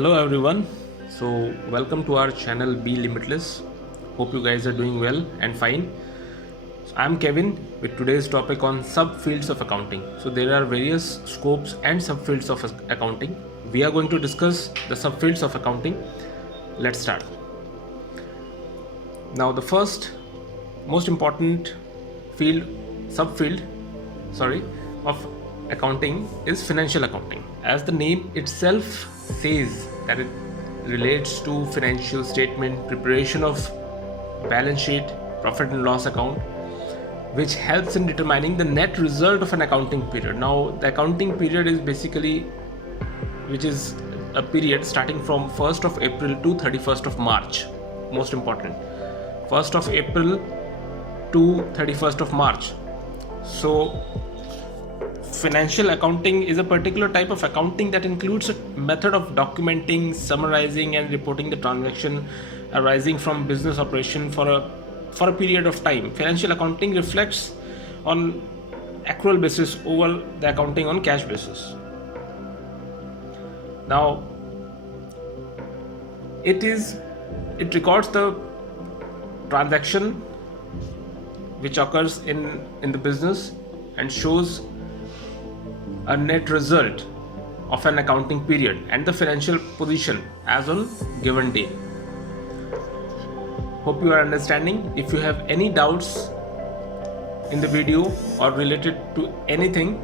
Hello everyone. So welcome to our channel Be Limitless. Hope you guys are doing well and fine. So, I'm Kevin with today's topic on subfields of accounting. So there are various scopes and subfields of accounting. We are going to discuss the subfields of accounting. Let's start. Now the first most important subfield, of accounting is financial accounting. As the name itself says that it relates to financial statement, preparation of balance sheet, profit and loss account, which helps in determining the net result of an accounting period. Now the accounting period is basically which is a period starting from 1st of April to 31st of March. Most important, 1st of April to 31st of March. So financial accounting is a particular type of accounting that includes a method of documenting, summarizing and reporting the transaction arising from business operation for a period of time. Financial accounting reflects on accrual basis over the accounting on cash basis. Now it records the transaction which occurs in the business and shows a net result of an accounting period and the financial position as on given day. Hope you are understanding. If you have any doubts in the video or related to anything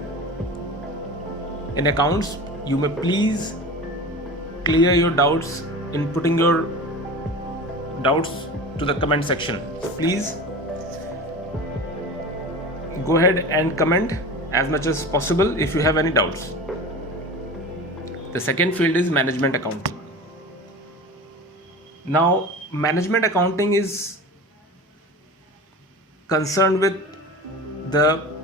in accounts, you may please clear your doubts in putting your doubts to the comment section. So please go ahead and comment as much as possible if you have any doubts. The second field is management accounting. Now management accounting is concerned with the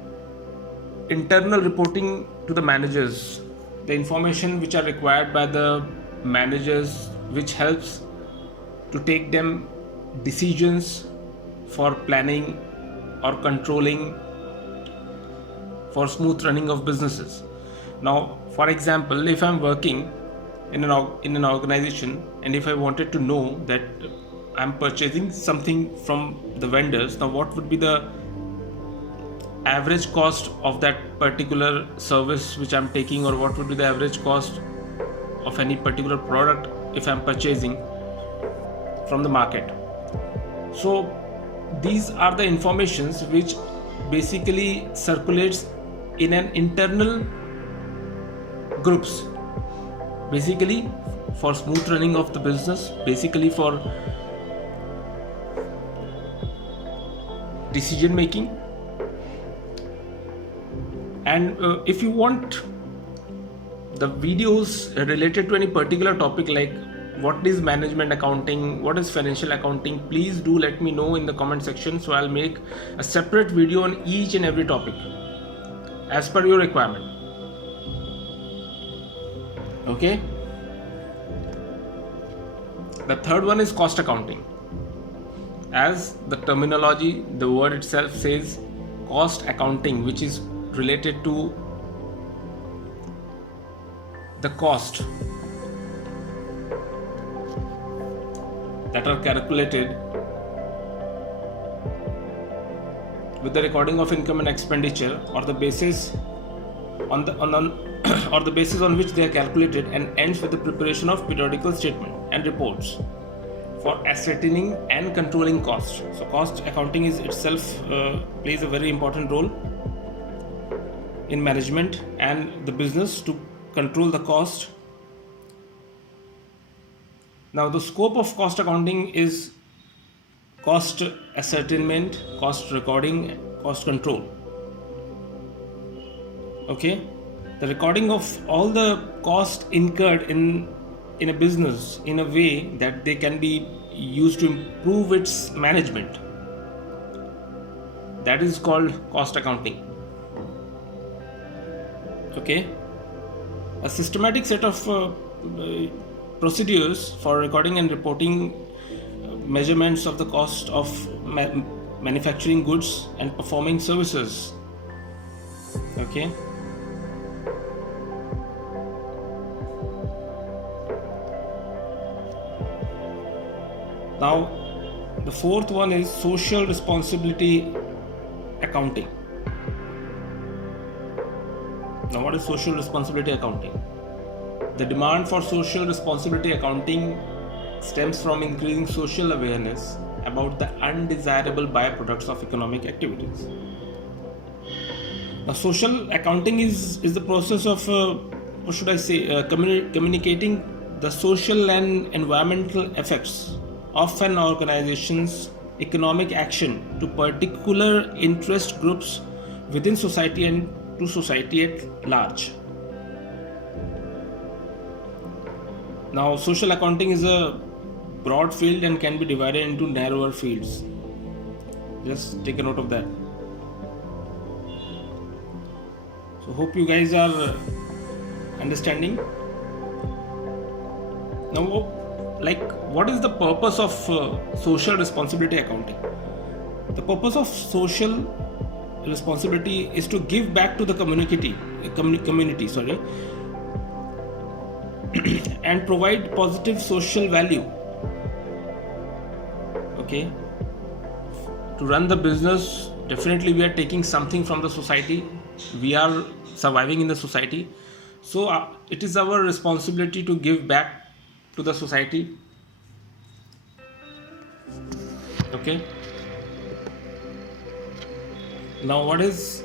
internal reporting to the managers, the information which are required by the managers, which helps to take them decisions for planning or controlling for smooth running of businesses. Now for example, if I'm working in an organization and if I wanted to know that I'm purchasing something from the vendors, now what would be the average cost of that particular service which I'm taking, or what would be the average cost of any particular product if I'm purchasing from the market. So these are the informations which basically circulates in an internal groups, basically for smooth running of the business, basically for decision making. And if you want the videos related to any particular topic, like what is management accounting, what is financial accounting, please do let me know in the comment section, so I'll make a separate video on each and every topic as per your requirement. Okay. The third one is cost accounting. As the terminology, the word itself says, cost accounting, which is related to the cost that are calculated with the recording of income and expenditure, or the basis on or the basis on which they are calculated, and ends with the preparation of periodical statement and reports for ascertaining and controlling costs. So cost accounting is itself plays a very important role in management and the business to control the cost. Now the scope of cost accounting is cost ascertainment, cost recording, cost control. Okay, the recording of all the cost incurred in a business in a way that they can be used to improve its management, that is called cost accounting. Okay, a systematic set of procedures for recording and reporting measurements of the cost of manufacturing goods and performing services. Okay, Now the fourth one is social responsibility accounting. Now what is social responsibility accounting? The demand for social responsibility accounting stems from increasing social awareness about the undesirable byproducts of economic activities. Now, social accounting is the process of, communicating the social and environmental effects of an organization's economic action to particular interest groups within society and to society at large. Now, social accounting is a broad field and can be divided into narrower fields. Just take a note of that. So hope you guys are understanding. Now, what is the purpose of social responsibility accounting? The purpose of social responsibility is to give back to the community, and provide positive social value. Okay. To run the business, definitely we are taking something from the society. We are surviving in the society. So it is our responsibility to give back to the society. Okay. Now what is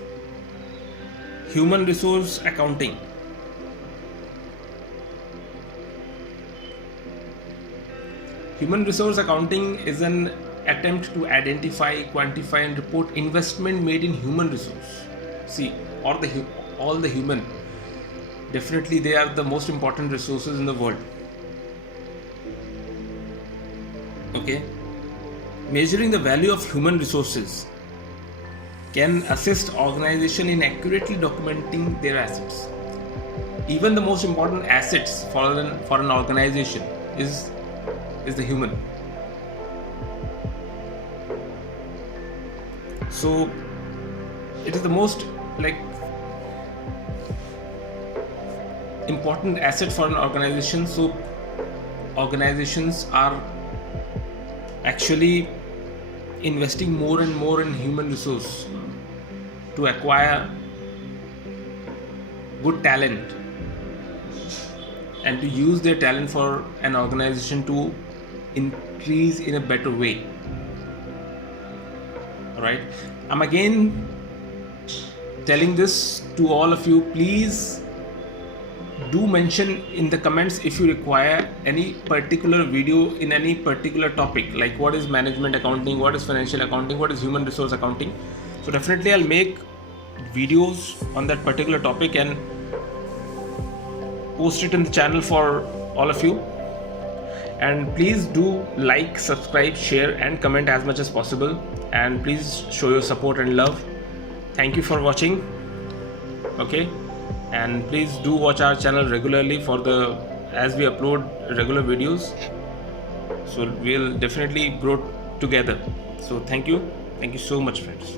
human resource accounting? Human resource accounting is an attempt to identify, quantify and report investment made in human resource. See, all the human, definitely they are the most important resources in the world. Okay. Measuring the value of human resources can assist organization in accurately documenting their assets. Even the most important assets for an organization is the human. So it is the most important asset for an organization. So organizations are actually investing more and more in human resource to acquire good talent and to use their talent for an organization to increase in a better way. Alright, I'm again telling this to all of you. Please do mention in the comments if you require any particular video in any particular topic, like what is management accounting, what is financial accounting, what is human resource accounting. So definitely I'll make videos on that particular topic and post it in the channel for all of you. And please do like, subscribe, share and comment as much as possible, and please show your support and love. Thank you for watching. Okay, and please do watch our channel regularly as we upload regular videos, so we'll definitely grow together. So thank you so much, friends.